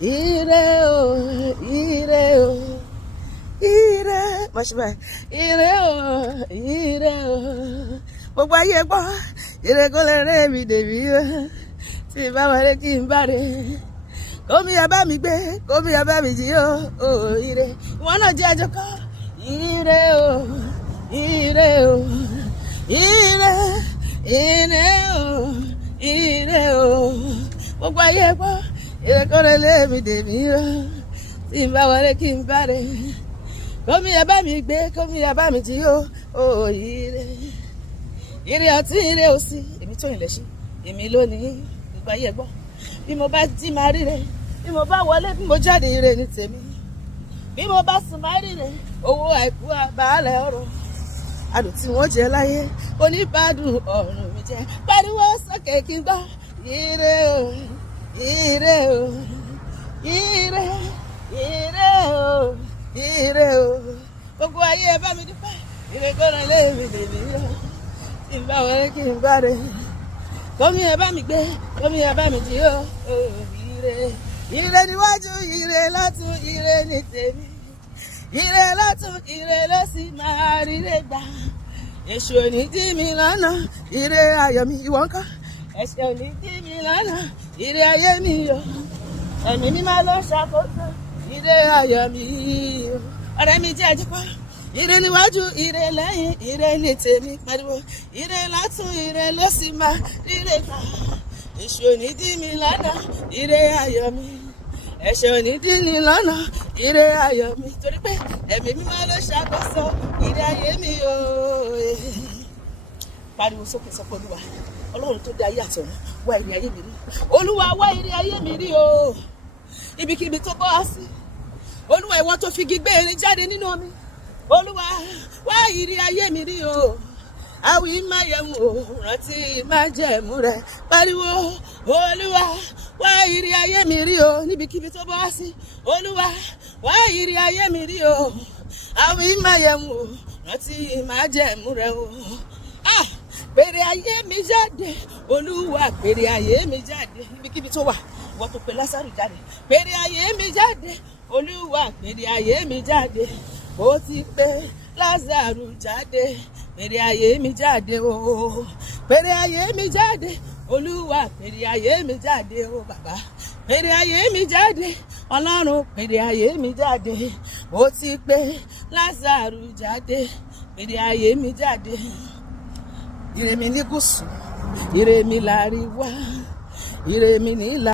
ire o, ire o, ire mọ̀ṣíbà ire o, ire o. Gbogbo ayé gbọ́ ire kó lè rẹ́ mi dèbí o tí bá wọlé kí n bá rè kómi ẹ bá mi gbé kómi ẹ bá mi jí o ire ìwọ náà jẹ́ àjọkọ́ ire o, ire o, ire ire o, ire o. Gbogbo ayé gbọ́ ire kó lè rẹ́ mi dèbí o tí bá wọlé kí n bá rè kómi ẹ bá mi gbé kómi ẹ bá mi jí o ire ire ọtí ire òsì èmi tó ìlẹ̀ sí èmi lónìí gbogbo ayé gbọ́ bí mo bá jí máa ríre bí mo bá wọlé bí mo jáde ire ní tèmi bí mo bá sùn máa ríre owó àìkú àbálẹ̀ ọ̀rọ̀ adùn tí wọ́n jẹ láyé oníbàdùn ọ̀run mi jẹ pariwo sókè kí n gbọ́ ire o, ire o, ire ire o, ire o. Gbogbo ayé ẹ bá mi dúpẹ́ ire kọ́ra ilé mi lèmi o tí n bá wọlé kí n bá rè kómi ẹ bá mi gbé kómi ẹ bá mi jí o ire ire níwájú ire lọ́tún ire ní tèmi ire lọ́tún ire ló sì máa ríre gbà èṣù ò ní dí mi lọ́nà ire ayọ̀ mi ìwọ ńkọ́ ẹ̀ṣẹ̀ ò ní dí mi lọ́nà ire ayé mi o ẹ̀mí mi máa lọ ṣàkóso ire ayọ̀ mi o ọ̀rẹ́ mi jẹ́ àjẹpọ̀ ire níwájú ire lẹ́yìn ire ní tèmi pariwo ire látún ire ló sì máa ríre gbà èṣù ò ní dí mi lọ́nà ire ayọ̀ mi ẹ̀ṣẹ̀ ò ní dí mi lọ́nà ire ayọ̀ mi torí pé ẹ̀mí mi máa lọ ṣàkóso ire ayé mi o. Pariwo sókè sọpọ̀ olúwa ọlọ́run tó dá ayé àtọ̀run wá ire ayé mi rí olúwa wá ire ayé mi rí o ibikíbi tó bọ́ á sí olúwa ìwọ tó fi gbígbé erin jáde nínú omi olúwa wá ire ayé mi rí o àwí máyẹ̀mú o rántí májẹ̀mú rẹ pariwo olúwa wá ire ayé mi rí o níbikíbi tó bọ́ sí olúwa wá ire ayé mi rí o àwí máyẹ̀mú o rántí májẹ̀mú rẹ o pèrè ayé mi jáde olúwa pèrè ayé mi jáde níbikíbi tó wà ìwọ tó pe Lásárù jáde pèrè ayé mi jáde olúwa pèrè ayé mi jáde ó ti pè Lásárù jáde pèrè ayé mi jáde o pèrè ayé mi jáde olúwa pèrè ayé mi jáde o bàbá pèrè ayé mi jáde ọlọ́run pèrè ayé mi jáde ó ti pè Lásárù jáde pèrè ayé mi jáde ire mi ní gúúsù ire mi láríwá ire mi ní ìlà.